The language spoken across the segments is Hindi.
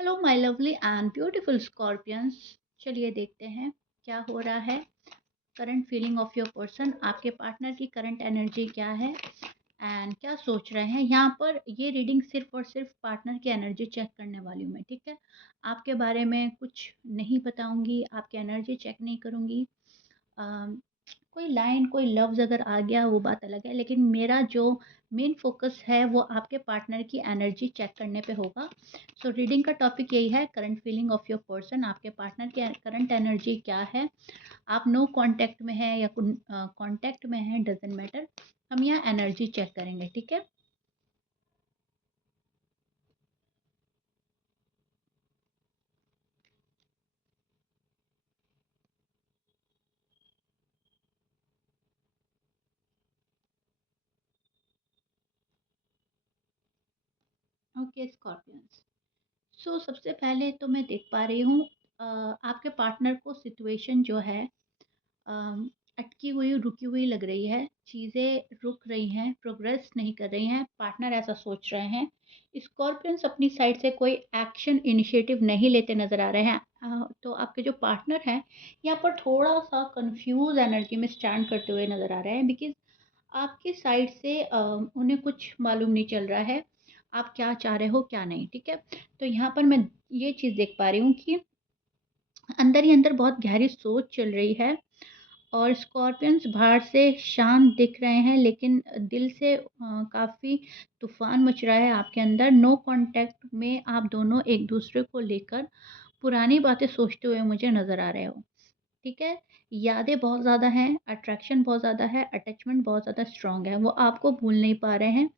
Hello my lovely and beautiful Scorpions. चलिए देखते हैं क्या हो रहा है। Current feeling of your person, आपके पार्टनर की करंट एनर्जी क्या है एंड क्या सोच रहे हैं। यहाँ पर ये रीडिंग सिर्फ और सिर्फ पार्टनर की एनर्जी चेक करने वाली हूँ मैं, ठीक है। आपके बारे में कुछ नहीं बताऊंगी, आपकी एनर्जी चेक नहीं करूँगी। कोई लाइन कोई लफ्ज़ अगर आ गया वो बात अलग है, लेकिन मेरा जो मेन फोकस है वो आपके पार्टनर की एनर्जी चेक करने पे होगा। सो रीडिंग का टॉपिक यही है, current feeling of your person, आपके पार्टनर की करंट एनर्जी क्या है। आप नो कांटेक्ट में हैं या कांटेक्ट में हैं, डजेंट मैटर। हम यहाँ एनर्जी चेक करेंगे, ठीक है। Okay Scorpions. सो सबसे पहले तो मैं देख पा रही हूँ आपके पार्टनर को सिचुएशन जो है अम, अटकी हुई रुकी हुई लग रही है। चीज़ें रुक रही हैं, प्रोग्रेस नहीं कर रही हैं, पार्टनर ऐसा सोच रहे हैं। स्कॉर्पियंस अपनी साइड से कोई एक्शन इनिशिएटिव नहीं लेते नज़र आ रहे हैं। तो आपके जो पार्टनर हैं यहाँ पर थोड़ा सा कंफ्यूज एनर्जी में स्टैंड करते हुए नज़र आ रहे हैं, बिकॉज आपकी साइड से उन्हें कुछ मालूम नहीं चल रहा है आप क्या चाह रहे हो क्या नहीं, ठीक है। तो यहाँ पर मैं ये चीज़ देख पा रही हूँ कि अंदर ही अंदर बहुत गहरी सोच चल रही है। और स्कॉर्पियंस बाहर से शांत दिख रहे हैं, लेकिन दिल से काफ़ी तूफान मच रहा है आपके अंदर। नो कांटेक्ट में आप दोनों एक दूसरे को लेकर पुरानी बातें सोचते हुए मुझे नज़र आ रहे हो, ठीक है। यादें बहुत ज़्यादा हैं, अट्रैक्शन बहुत ज़्यादा है, अटैचमेंट बहुत ज़्यादा स्ट्रांग है, वो आपको भूल नहीं पा रहे हैं।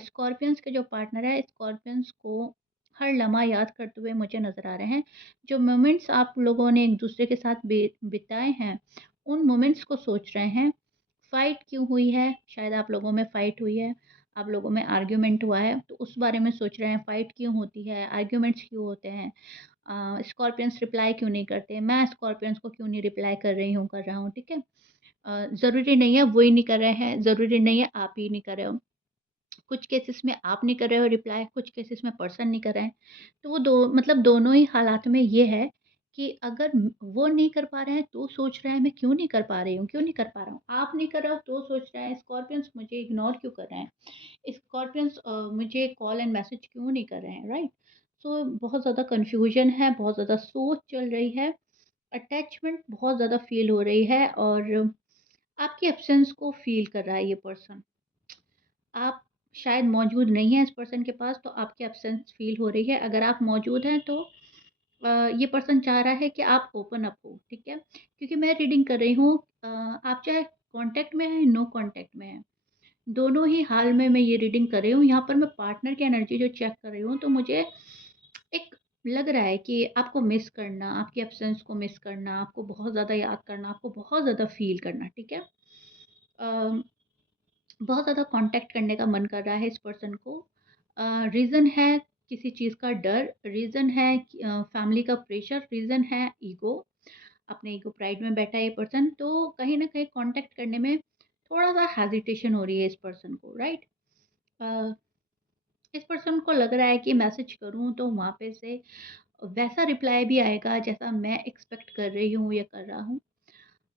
स्कॉर्पियंस के जो पार्टनर है, स्कॉर्पियंस को हर लम्हा याद करते हुए मुझे नज़र आ रहे हैं। जो मोमेंट्स आप लोगों ने एक दूसरे के साथ बिताए हैं, उन मोमेंट्स को सोच रहे हैं। फ़ाइट क्यों हुई है, शायद आप लोगों में फ़ाइट हुई है, आप लोगों में आर्ग्यूमेंट हुआ है, तो उस बारे में सोच रहे हैं। फ़ाइट क्यों होती है, आर्ग्यूमेंट्स क्यों होते हैं, स्कॉर्पियंस रिप्लाई क्यों नहीं करते, मैं स्कॉर्पियंस को क्यों नहीं रिप्लाई कर रही हूँ, कर रहा हूँ, ठीक है। ज़रूरी नहीं है वो ही नहीं कर रहे हैं, ज़रूरी नहीं है आप ही नहीं कर रहे हो। कुछ केसेस में आप नहीं कर रहे हो रिप्लाई, कुछ केसेस में पर्सन नहीं कर रहे हैं। तो वो दो मतलब दोनों ही हालात में ये है कि अगर वो नहीं कर पा रहे हैं तो सोच रहे हैं मैं क्यों नहीं कर पा रही हूँ, क्यों नहीं कर पा रहा हूँ। आप नहीं कर रहे हो तो सोच रहे हैं स्कॉर्पियंस मुझे इग्नोर क्यों कर रहे हैं, स्कॉर्पियंस मुझे कॉल एंड मैसेज क्यों नहीं कर रहे हैं, राइट। सो बहुत ज़्यादा कन्फ्यूजन है, बहुत ज़्यादा सोच चल रही है, अटैचमेंट बहुत ज़्यादा फील हो रही है, और आपकी एब्सेंस को फील कर रहा है ये पर्सन। आप शायद मौजूद नहीं हैं इस पर्सन के पास, तो आपकी एब्सेंस फ़ील हो रही है। अगर आप मौजूद हैं तो ये पर्सन चाह रहा है कि आप ओपन अप हो, ठीक है? क्योंकि मैं रीडिंग कर रही हूँ आप चाहे कॉन्टैक्ट में हैं, नो कॉन्टैक्ट में हैं, दोनों ही हाल में मैं ये रीडिंग कर रही हूँ। यहाँ पर मैं पार्टनर की एनर्जी जो चेक कर रही हूँ, तो मुझे एक लग रहा है कि आपको मिस करना, आपकी एब्सेंस को मिस करना, आपको बहुत ज़्यादा याद करना, आपको बहुत ज़्यादा फ़ील करना, ठीक है? अ बहुत ज़्यादा कांटेक्ट करने का मन कर रहा है इस पर्सन को। रीज़न है किसी चीज़ का डर, रीज़न है फैमिली का प्रेशर, रीज़न है ईगो। अपने ईगो प्राइड में बैठा है ये पर्सन, तो कहीं न कहीं कांटेक्ट करने में थोड़ा-सा हेजिटेशन हो रही है इस पर्सन को, राइट? अ, इस पर्सन को लग रहा है कि मैसेज करूँ तो वहाँ पे से वैसा रिप्लाई भी आएगा जैसा मैं एक्सपेक्ट कर रही हूँ या कर रहा हूँ।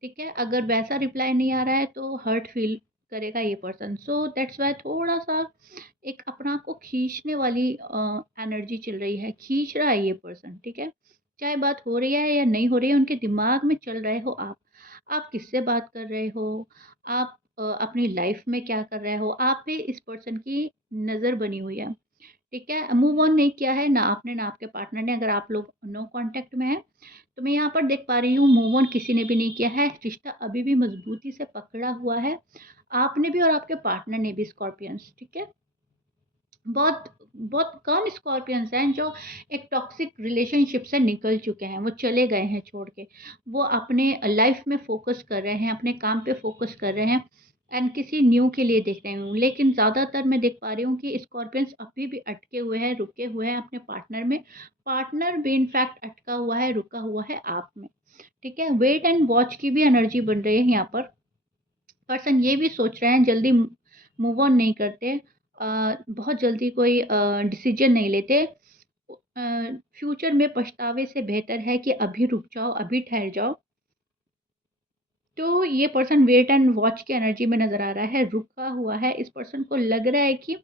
ठीक है, अगर वैसा रिप्लाई नहीं आ रहा है तो हर्ट फील करेगा ये पर्सन। सो दैट्स वाई थोड़ा-सा एक अपना आप को खींचने वाली एनर्जी चल रही है, खींच रहा है ये पर्सन, ठीक है? चाहे बात हो रही है या नहीं हो रही है, उनके दिमाग में चल रहे हो आप। आप किससे बात कर रहे हो? आप अपनी लाइफ़ में क्या कर रहे हो? आप पे इस पर्सन की नज़र बनी हुई है। ठीक है? मूव ऑन नहीं किया है, ना आपने ना आपके पार्टनर ने। अगर आप लोग नो कॉन्टैक्ट में हैं, तो मैं यहाँ पर देख पा रही हूँ मूव ऑन किसी ने भी नहीं किया है। रिश्ता अभी भी मज़बूती से पकड़ा हुआ है, आपने भी और आपके पार्टनर ने भी स्कॉर्पियंस, ठीक है? बहुत बहुत कम स्कॉर्पियंस हैं जो एक टॉक्सिक रिलेशनशिप से निकल चुके हैं, वो चले गए हैं छोड़ के। वो अपने लाइफ़ में फ़ोकस कर रहे हैं, अपने काम पे फ़ोकस कर रहे हैं एंड किसी न्यू के लिए देख रहे हूँ। लेकिन ज़्यादातर मैं देख पा रही हूँ कि स्कॉर्पियंस अभी भी अटके हुए हैं, रुके हुए हैं अपने पार्टनर में। पार्टनर भी इनफैक्ट अटका हुआ है, रुका हुआ है आप में, ठीक है? वेट एंड वॉच की भी एनर्जी बन रही है यहाँ पर। पर्सन ये भी सोच रहे हैं जल्दी मूव ऑन नहीं करते, बहुत जल्दी कोई डिसीजन नहीं लेते। फ्यूचर में पछतावे से बेहतर है कि अभी रुक जाओ, अभी ठहर जाओ। तो ये पर्सन वेट एंड वॉच की एनर्जी में नज़र आ रहा है, रुका हुआ है। इस पर्सन को लग रहा है कि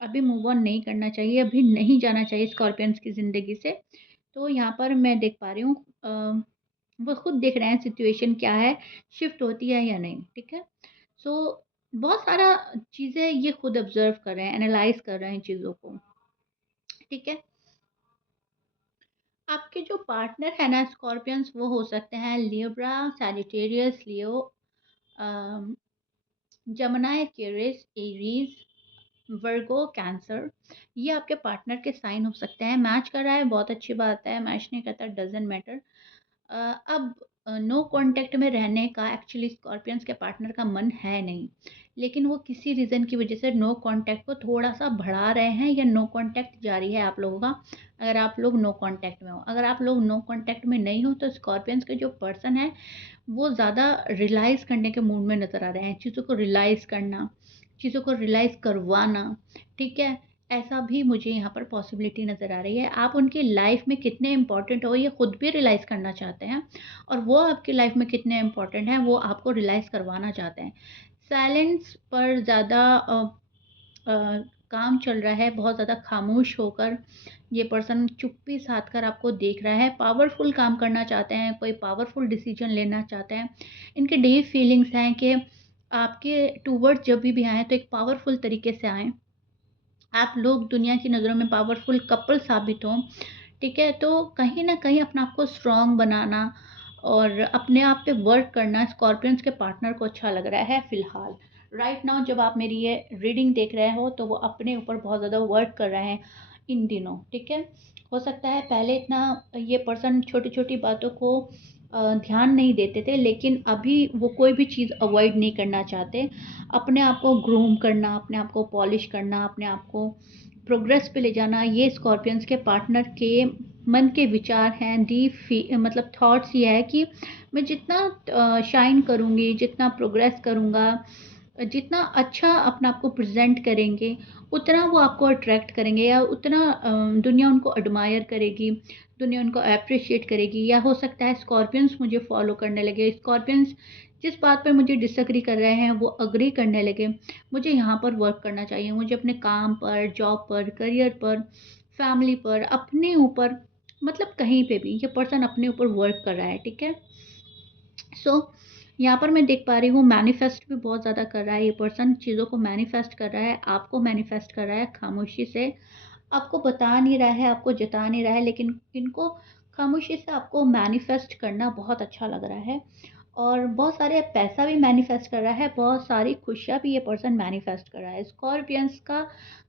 अभी मूव ऑन नहीं करना चाहिए, अभी नहीं जाना चाहिए स्कॉर्पियंस की ज़िंदगी से। तो यहाँ पर मैं देख पा रही हूँ वो खुद देख रहे हैं सिचुएशन क्या है, शिफ्ट होती है या नहीं, ठीक है? सो बहुत सारा चीज़ें ये खुद ऑब्ज़र्व कर रहे हैं, एनालाइज़ कर रहे हैं चीज़ों को, ठीक है? आपके जो पार्टनर है ना स्कॉर्पियंस, वो हो सकते हैं लिब्रा, सैजिटेरियस, लियो, अ, जेमिनी, एक्वेरियस, एरीज़, वर्गो, कैंसर। ये आपके पार्टनर के साइन हो सकते हैं। मैच कर रहा है, बहुत अच्छी बात है। मैच नहीं करता, डज़न्ट मैटर। अब नो कॉन्टैक्ट में रहने का एक्चुअली स्कॉर्पियंस के पार्टनर का मन है नहीं, लेकिन वो किसी रीज़न की वजह से नो कॉन्टैक्ट को थोड़ा-सा बढ़ा रहे हैं, या नो कॉन्टैक्ट जारी है आप लोगों का, अगर आप लोग नो कॉन्टैक्ट में हो। अगर आप लोग नो कॉन्टैक्ट में नहीं हो, तो स्कॉर्पियंस के जो पर्सन है, वो ज़्यादा रियलाइज़ करने के मूड में नज़र आ रहे हैं, चीज़ों को रियलाइज़ करना, चीज़ों को रियलाइज़ करवाना, ठीक है? ऐसा भी मुझे यहाँ पर पॉसिबिलिटी नज़र आ रही है। आप उनकी लाइफ़ में कितने इम्पोर्टेंट हो, ये खुद भी रियलाइज़ करना चाहते हैं, और वो आपकी लाइफ़ में कितने इम्पोर्टेंट हैं, वो आपको रियलाइज़ करवाना चाहते हैं। साइलेंस पर ज़्यादा अ, काम चल रहा है, बहुत ज़्यादा खामोश होकर ये पर्सन चुप्पी साध कर आपको देख रहा है। पावरफुल काम करना चाहते हैं, कोई पावरफुल डिसीजन लेना चाहते हैं। इनके डीप फीलिंग्स हैं कि आपके टूवर्ड्स जब भी आएँ, तो एक पावरफुल तरीके से आएँ। आप लोग दुनिया की नज़रों में पावरफुल कपल साबित हों, ठीक है? तो कहीं न कहीं अपने आप को स्ट्रॉन्ग बनाना और अपने आप पे वर्क करना स्कॉर्पियंस के पार्टनर को अच्छा लग रहा है फ़िलहाल। राइट नाउ जब आप मेरी ये रीडिंग देख रहे हो, तो वो अपने ऊपर बहुत ज़्यादा वर्क कर रहे हैं इन दिनों, ठीक है? हो सकता है पहले इतना ये पर्सन छोटी-छोटी बातों को ध्यान नहीं देते थे, लेकिन अभी वो कोई भी चीज़ अवॉइड नहीं करना चाहते। अपने आप को ग्रूम करना, अपने आप को पॉलिश करना, अपने आप को प्रोग्रेस पे ले जाना, ये स्कॉर्पियंस के पार्टनर के मन के विचार हैं। डीप मतलब थॉट्स ये है कि मैं जितना शाइन करूँगी, जितना प्रोग्रेस करूँगा, जितना अच्छा अपने आप को प्रेज़ेंट करेंगे, उतना वो आपको अट्रैक्ट करेंगे, या उतना दुनिया उनको एडमायर करेगी, दुनिया उनको एप्रिशिएट करेगी। या हो सकता है स्कॉर्पियंस मुझे फ़ॉलो करने लगे, स्कॉर्पियंस जिस बात पर मुझे डिसएग्री कर रहे हैं, वो एग्री करने लगे। मुझे यहाँ पर वर्क करना चाहिए, मुझे अपने काम पर, जॉब पर, करियर पर, फैमिली पर, अपने ऊपर, मतलब कहीं पे भी ये पर्सन अपने ऊपर वर्क कर रहा है, ठीक है? सो यहाँ पर मैं देख पा रही हूँ मैनिफेस्ट भी बहुत ज़्यादा कर रहा है ये पर्सन, चीज़ों को मैनिफेस्ट कर रहा है, आपको मैनिफेस्ट कर रहा है खामोशी से। आपको बता नहीं रहा है, आपको जता नहीं रहा है, लेकिन इनको खामोशी से आपको मैनिफेस्ट करना बहुत अच्छा लग रहा है। और बहुत सारे पैसा भी मैनिफेस्ट कर रहा है, बहुत सारी खुशियाँ भी ये पर्सन मैनिफेस्ट कर रहा है। स्कॉर्पियंस का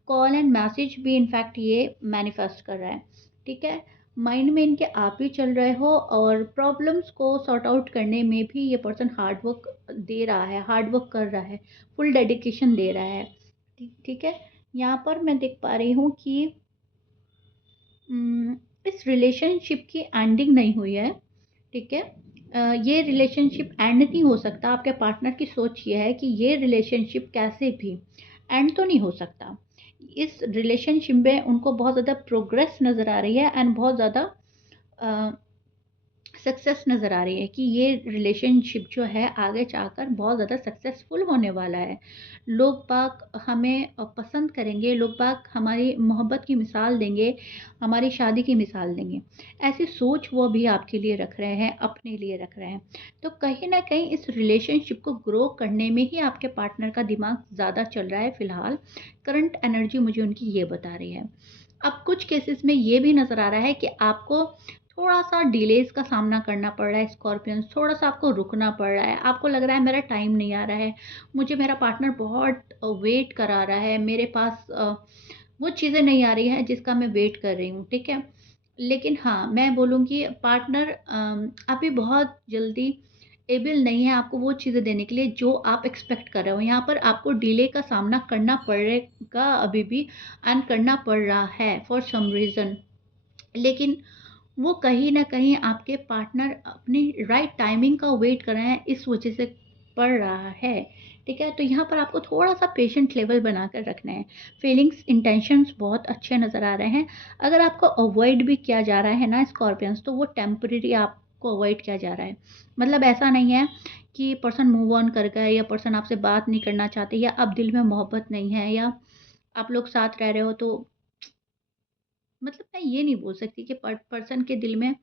कॉल एंड मैसेज भी इनफैक्ट ये मैनिफेस्ट कर रहा है, ठीक है? माइंड में इनके आप ही चल रहे हो, और प्रॉब्लम्स को सॉर्ट आउट करने में भी ये पर्सन हार्ड वर्क दे रहा है, हार्ड वर्क कर रहा है, फुल डेडिकेशन दे रहा है, ठीक है? यहाँ पर मैं देख पा रही हूँ कि इस रिलेशनशिप की एंडिंग नहीं हुई है, ठीक है? ये रिलेशनशिप एंड नहीं हो सकता। आपके पार्टनर की सोच ये है कि ये रिलेशनशिप कैसे भी एंड तो नहीं हो सकता। इस रिलेशनशिप में उनको बहुत ज़्यादा प्रोग्रेस नज़र आ रही है, एंड बहुत ज़्यादा सक्सेस नज़र आ रही है कि ये रिलेशनशिप जो है आगे जाकर बहुत ज़्यादा सक्सेसफुल होने वाला है। लोग बाग हमें पसंद करेंगे, लोग बाग हमारी मोहब्बत की मिसाल देंगे, हमारी शादी की मिसाल देंगे। ऐसी सोच वो भी आपके लिए रख रहे हैं, अपने लिए रख रहे हैं। तो कहीं न कहीं इस रिलेशनशिप को ग्रो करने में ही आपके पार्टनर का दिमाग ज़्यादा चल रहा है फ़िलहाल। करंट एनर्जी मुझे उनकी ये बता रही है। अब कुछ केसेस में ये भी नज़र आ रहा है कि आपको थोड़ा-सा डिलेज़ का सामना करना पड़ रहा है स्कॉर्पियंस, थोड़ा-सा आपको रुकना पड़ रहा है। आपको लग रहा है मेरा टाइम नहीं आ रहा है, मुझे मेरा पार्टनर बहुत वेट करा रहा है, मेरे पास वो चीज़ें नहीं आ रही हैं जिसका मैं वेट कर रही हूँ, ठीक है? लेकिन हाँ, मैं बोलूँगी पार्टनर अभी बहुत जल्दी एबल नहीं है आपको वो चीज़ें देने के लिए जो आप एक्सपेक्ट कर रहे हो। यहाँ पर आपको डिले का सामना करना पड़ेगा अभी भी, एंड करना पड़ रहा है फॉर सम रीज़न। लेकिन वो कहीं न कहीं आपके पार्टनर अपनी राइट टाइमिंग का वेट कर रहे हैं, इस वजह से पड़ रहा है, ठीक है? तो यहाँ पर आपको थोड़ा-सा पेशेंट लेवल बनाकर रखना है। फीलिंग्स, इंटेंशंस बहुत अच्छे नज़र आ रहे हैं। अगर आपको अवॉइड भी किया जा रहा है ना स्कॉर्पियंस, तो वो टेम्परेरी आपको अवॉइड किया जा रहा है। मतलब ऐसा नहीं है कि पर्सन मूव ऑन कर गए या पर्सन आपसे बात नहीं करना चाहते या अब दिल में मोहब्बत नहीं है या आप लोग साथ रह रहे हो तो मतलब मैं ये नहीं बोल सकती कि पर्सन के दिल में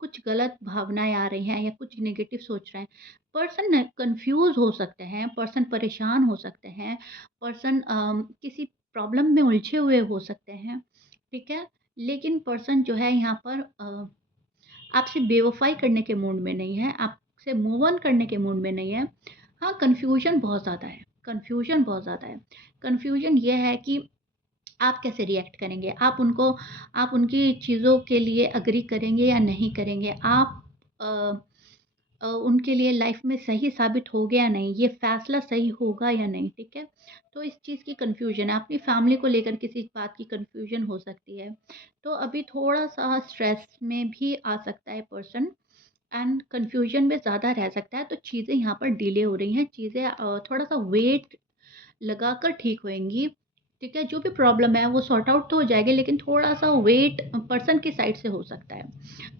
कुछ गलत भावनाएँ आ रही हैं या कुछ नेगेटिव सोच रहे हैं। पर्सन न कन्फ्यूज़ हो सकते हैं, पर्सन परेशान हो सकते हैं, पर्सन किसी प्रॉब्लम में उलझे हुए हो सकते हैं, ठीक है? लेकिन पर्सन जो है यहाँ पर आपसे बेवफ़ाई करने के मूड में नहीं है, आपसे मूव ऑन करने के मूड में नहीं है। हाँ, कन्फ्यूज़न बहुत ज़्यादा है, कन्फ्यूज़न बहुत ज़्यादा है। कन्फ्यूज़न ये है कि आप कैसे रिएक्ट करेंगे? आप उनकी चीज़ों के लिए एग्री करेंगे या नहीं करेंगे? आप अ उनके लिए लाइफ़ में सही साबित होगे या नहीं? ये फ़ैसला सही होगा या नहीं? ठीक है? तो इस चीज़ की कन्फ्यूज़न है। अपनी फ़ैमिली को लेकर किसी बात की कन्फ्यूज़न हो सकती है। तो अभी थोड़ा-सा स्ट्रेस में भी आ सकता है पर्सन एंड कन्फ्यूज़न में ज़्यादा रह सकता है। तो चीज़ें यहाँ पर डिले हो रही हैं। चीज़ें थोड़ा-सा वेट लगाकर ठीक होएँगी, ठीक है? जो भी प्रॉब्लम है वो सॉर्ट आउट तो हो जाएगी लेकिन थोड़ा-सा वेट पर्सन की साइड से हो सकता है,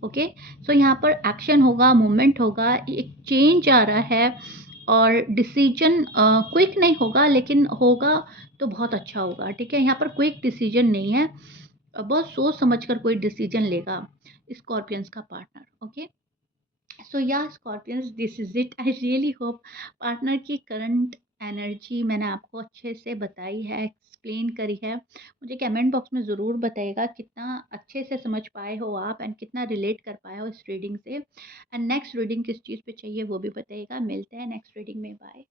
ओके? सो यहाँ पर एक्शन होगा, मूवमेंट होगा, एक चेंज आ रहा है और डिसीजन क्विक नहीं होगा लेकिन होगा तो बहुत अच्छा होगा, ठीक है? यहाँ पर क्विक डिसीजन नहीं है बहुत सोच समझ कर कोई डिसीजन लेगा स्कॉर्पियंस का पार्टनर, ओके? सो या Scorpions this is it I really hope partner की करंट एनर्जी मैंने आपको अच्छे से बताई है एक्सप्लेन करी है मुझे कमेंट बॉक्स में ज़रूर बताइएगा कितना अच्छे से समझ पाए हो आप एंड कितना रिलेट कर पाए हो इस रीडिंग से एंड नेक्स्ट रीडिंग किस चीज़ पे चाहिए वो भी बताइएगा मिलते हैं नेक्स्ट रीडिंग में बाय